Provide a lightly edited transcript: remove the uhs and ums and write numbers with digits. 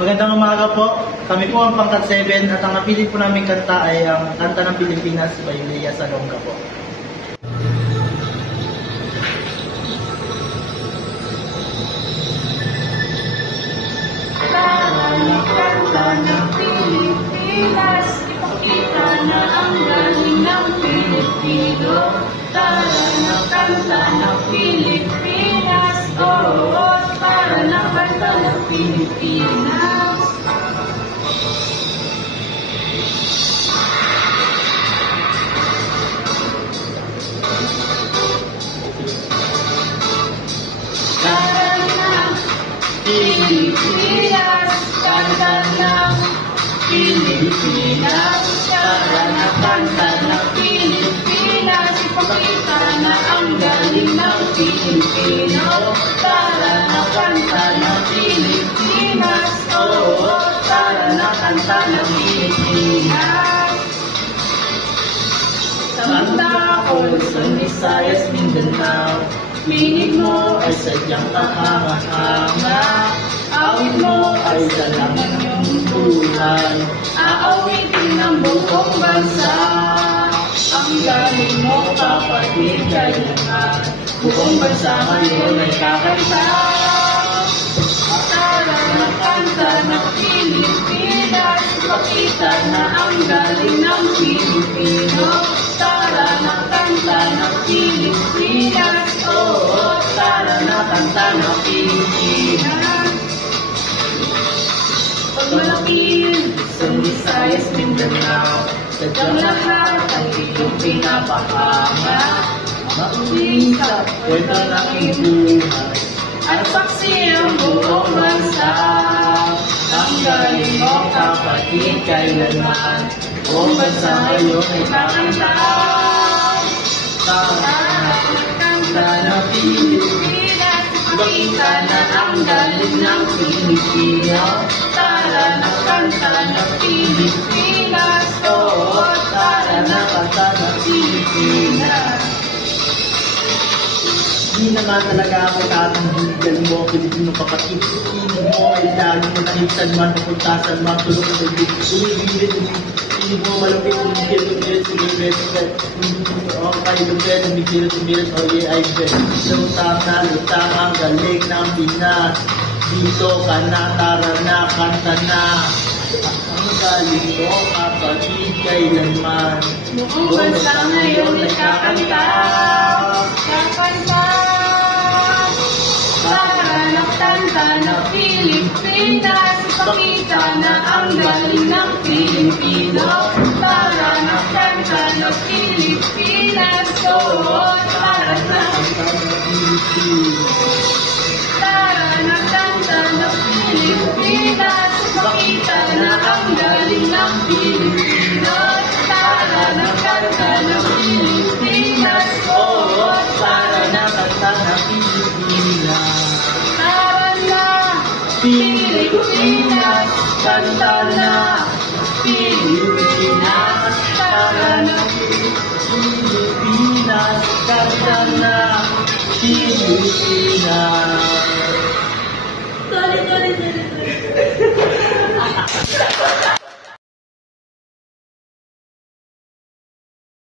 Magandang umaga po. Kami po ang pangkat 7 at ang napili po namin kanta ay ang Kanta ng Pilipinas by Lea Salonga po. Kanta ng Pilipinas, ipakita na ang galing ng Pilipino. Tara na kanta ng Pilipinas, oo, tara na kanta ng Pilipinas. Tara na Pilipinas, kanta ng Pilipinas, tara na kanta ng Pilipinas, ipakita na ang galing ng Pilipino. Tara na kanta ng Pilipinas, oo, tara na kanta ng Pilipinas. Samantao, Luzon, Visayas, Mindanao, pinig mo ay sadyang kahanga-hanga. Awit mo ay dalaman ng buhay, aawitin ng buong bansa. Ang galing mo, kapatid, kailangan buong bansa ngayon ay kakanta. Tara na kanta ng Pilipinas, ipakita na ang galing ng Pilipino. Tara na kanta ng Pilipinas, oo, tara na kanta ng Pilipinas. Pag malapit sa Visayas, Mindanao, sadyang lahat ay iyong pinapahanga. Makuling sa kwento ng buhay at saksi ang buong bansa. Ang galing mo, kapatid, kailanman buong bansa ngayon ay kakanta. Tara na kanta ng Pilipinas, ipakita na ang galing ng Pilipino. Tara na kanta ng Pilipinas, oo, tara na kanta ng Pilipinas. Hindi naman talaga ako tatanggigan mo, Pilipino kapatid. Pinig mo ay lalo mo nahisan man, papuntasan man, tulog na bibig. Tumigilit, pinig mo malapit, tumigilit, okay, tumigilit, oh yeah, I bet. Lutang ang galing ng Pinas. Dito ka na, tara na, kanta na. Ang galing mo, kapatid, kailanman. Buong bansa ngayon ay kakanta. Kakanta. Tara na kanta ng Pilipinas, ipakita na ang galing ng Pilipino. Tara na kanta ng Pilipinas, oo, tara na. Tara na kanta ng Pilipinas, ipakita na ang galing ng Pilipino. Tara na kanta ng Pilipinas, oo, Para na kanta ng Pilipinas. tara na Pilipinas, kanta na Pilipinas, tara na Pilipinas, kanta na Pilipinas. Sorry.